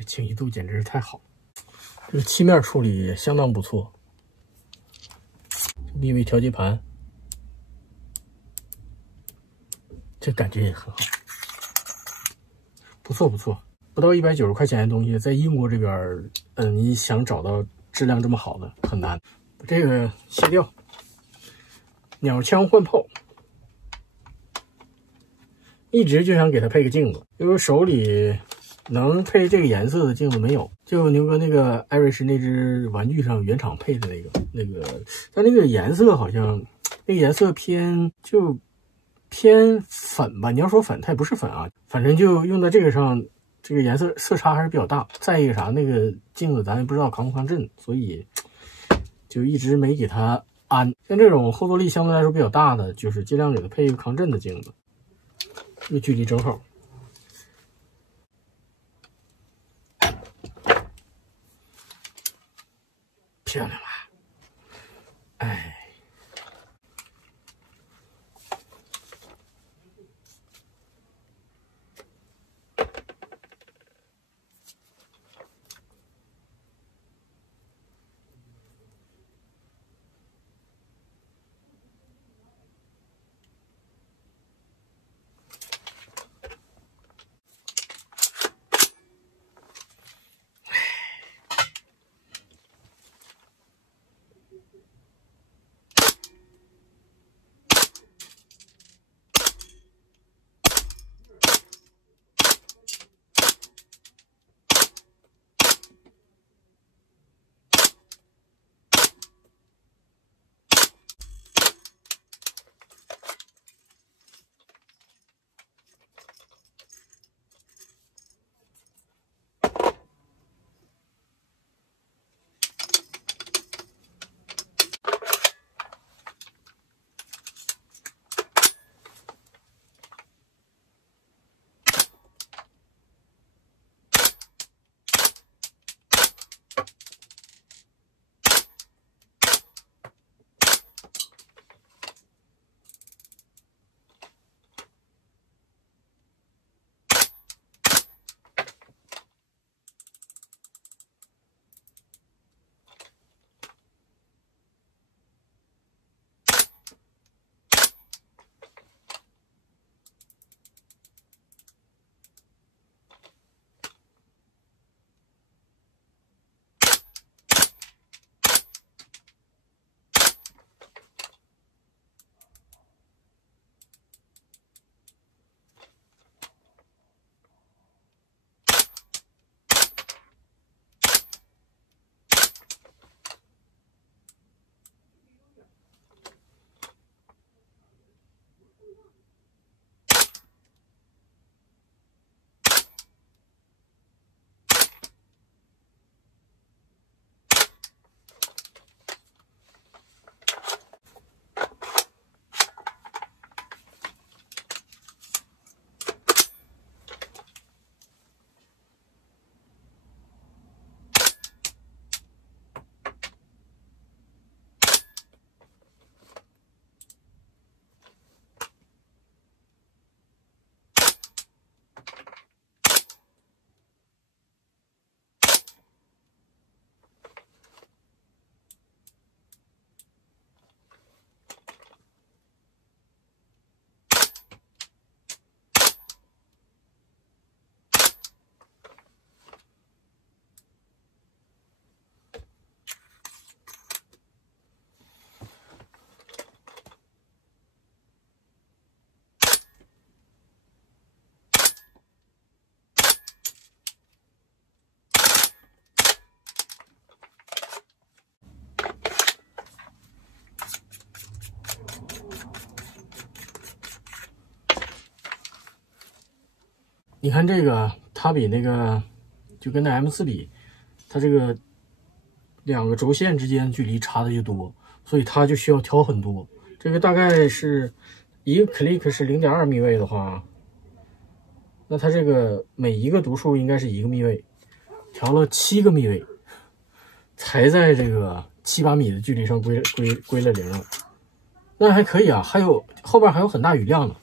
这清晰度简直是太好，这个漆面处理也相当不错。立位调节盘，这感觉也很好，不错不错。不到190块钱的东西，在英国这边，你想找到质量这么好的很难。把这个卸掉，鸟枪换炮。一直就想给它配个镜子，因为手里能配这个颜色的镜子没有，就牛哥那个艾瑞士那只玩具上原厂配的那个，但那个颜色好像那个颜色偏粉吧？你要说粉，它也不是粉啊，反正就用在这个上，这个颜色色差还是比较大。再一个啥，那个镜子咱也不知道抗不抗震，所以就一直没给它安。像这种后坐力相对来说比较大的，就是尽量给它配一个抗震的镜子。这个距离正好，漂亮吧？哎，你看这个，它比那个就跟那 M4比，它这个两个轴线之间距离差的就多，所以它就需要调很多。这个大概是一个 click 是0.2米位的话，那它这个每一个读数应该是1个米位，调了7个米位，才在这个7、8米的距离上归了零了。那还可以啊，还有后边还有很大雨量呢。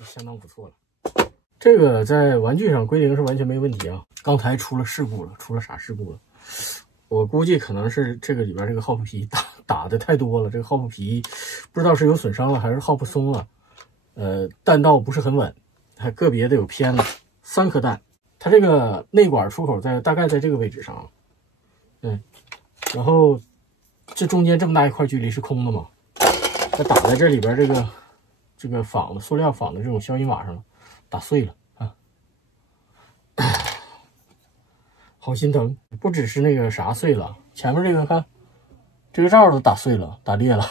就相当不错了。这个在玩具上规定是完全没问题啊。刚才出了事故了，出了啥事故了？我估计可能是这个里边这个耗布皮打的太多了，这个耗布皮不知道是有损伤了还是耗布松了，弹道不是很稳，还个别的有偏了。3颗弹，它这个内管出口大概在这个位置上啊，然后这中间这么大一块距离是空的嘛，它打在这里边这个仿的塑料仿的这种消音瓦上了，打碎了啊。好心疼，不只是那个啥碎了，前面这个看，这个罩都打碎了，打裂了。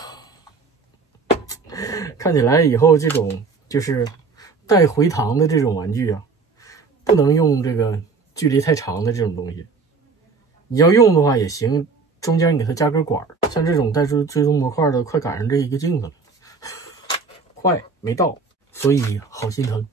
看起来以后这种就是带回膛的这种玩具啊，不能用这个距离太长的这种东西。你要用的话也行，中间你给它加根管，像这种带追踪模块的，快赶上这一个镜子了，快没到，所以好心疼。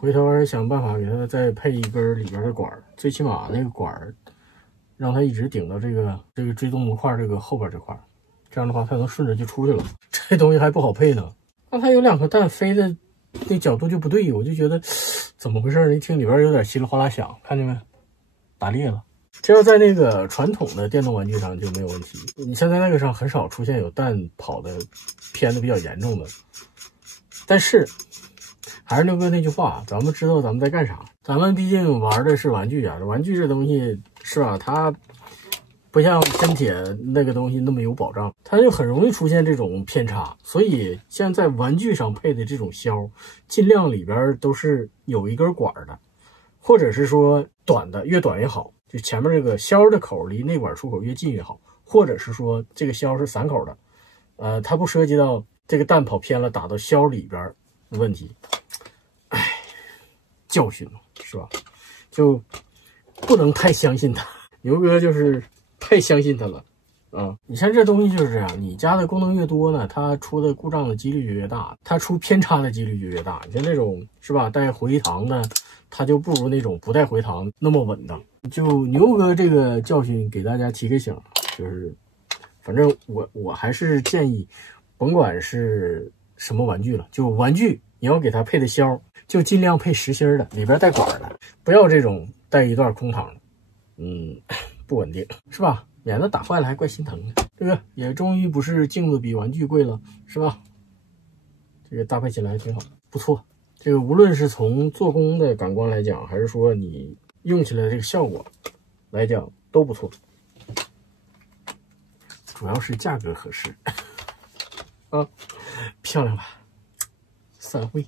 回头还是想办法给它再配一根里边的管，最起码那个管让它一直顶到这个追踪模块这个后边这块，这样的话它能顺着就出去了。这东西还不好配呢。刚才有2颗弹飞的那角度就不对，我就觉得怎么回事？一听里边有点稀里哗啦响，看见没？打裂了。这要在那个传统的电动玩具上就没有问题，你现在那个上很少出现有弹跑的偏的比较严重的，但是。还是牛哥那句话，咱们知道咱们在干啥。咱们毕竟玩的是玩具啊，玩具这东西是吧？它不像真铁那个东西那么有保障，它就很容易出现这种偏差。所以现在玩具上配的这种销，尽量里边都是有一根管的，或者是说短的，越短越好。就前面这个销的口离内管出口越近越好，或者是说这个销是散口的，它不涉及到这个弹跑偏了打到销里边的问题。教训嘛，是吧？就不能太相信他。牛哥就是太相信他了啊！你像这东西就是这样，你家的功能越多呢，它出的故障的几率就越大，它出偏差的几率就越大。你像这种是吧，带回膛的，它就不如那种不带回膛那么稳当。就牛哥这个教训给大家提个醒，就是反正我还是建议，甭管是什么玩具了，就玩具你要给它配的销。就尽量配实心的，里边带管的，不要这种带一段空膛的，不稳定，是吧？免得打坏了还怪心疼的。这个也终于不是镜子比玩具贵了，是吧？这个搭配起来还挺好，不错。这个无论是从做工的感官来讲，还是说你用起来这个效果来讲，都不错。主要是价格合适啊，漂亮吧？散会。